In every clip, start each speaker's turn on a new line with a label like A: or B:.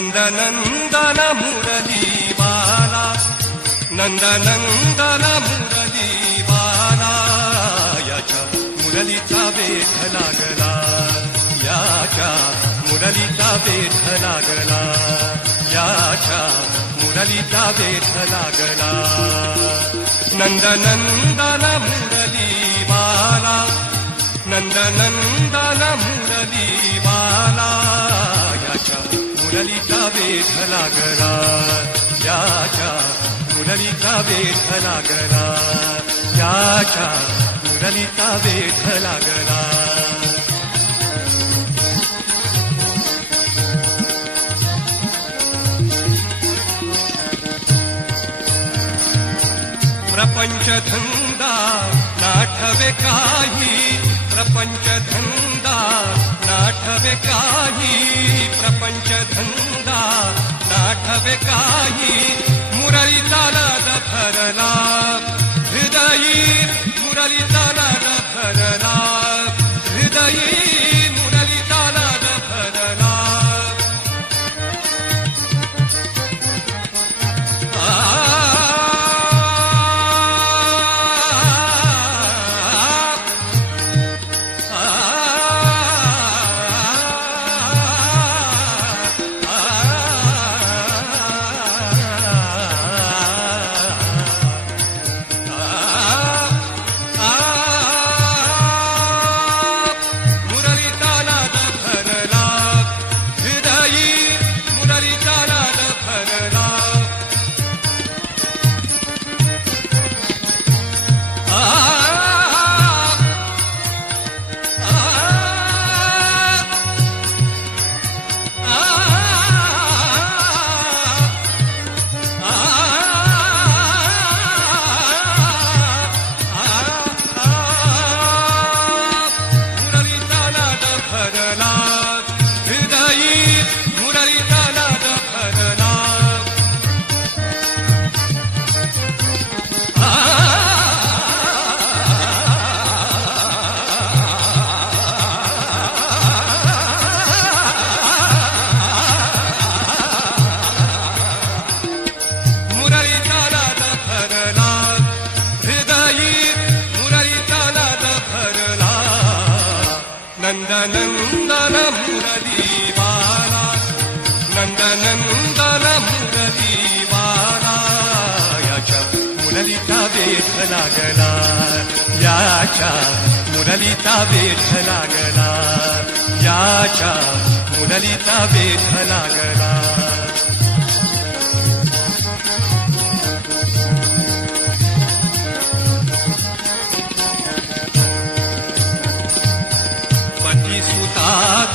A: नंदनंदन मुरली बाला नंदनंदन मुरली बाला याच्या मुरलीचा बेठ लागला याच्या मुरलीचा बेठ लागला याच्या मुरलीचा बेठ लागला. नंदनंदन मुरली बाला नंदनंदन मुरली बाला याच्या मुरलीचा बेठ लागला. याच्या मुरलीचा बेठ लागला. याच्या मुरलीचा बेठ गरा प्रपंच धंदा नाठवे काही. प्रपंच धंदा नाठवे काही प्रपंच धंदा नाठवे काही मुरलीचा नाद भरला हृदयी नंदनंदन मुरली बाला नंदनंदन मुरली बाला याच्या मुरलीचा बेठ लागला याच्या मुरलीचा बेठ लागला याच्या मुरलीचा बेठ लागला.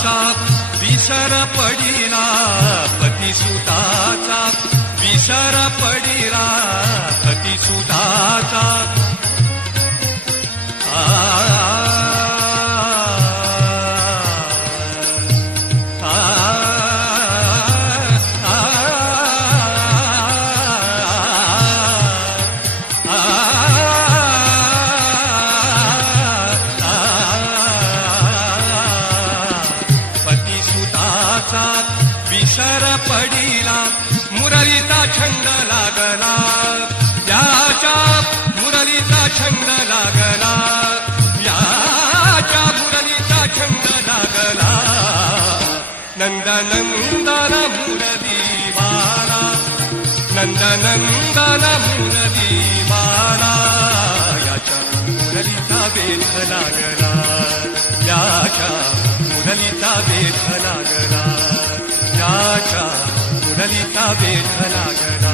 A: पतिसुताचा विसर पडिला पतिसुताचा. विसर पडिला पतिसुताचा. आ सर पडिला मुरलीचा छंद लागला. याच्या मुरलीचा छंद लागला. याच्या मुरलीचा छंद लागला. नंदनंदन मुरली बाला नंदनंदन मुरली बाला याच्या मुरलीचा वेध लागला. याच्या मुरलीचा वेध लागला. ललिता मुरलीचा लागला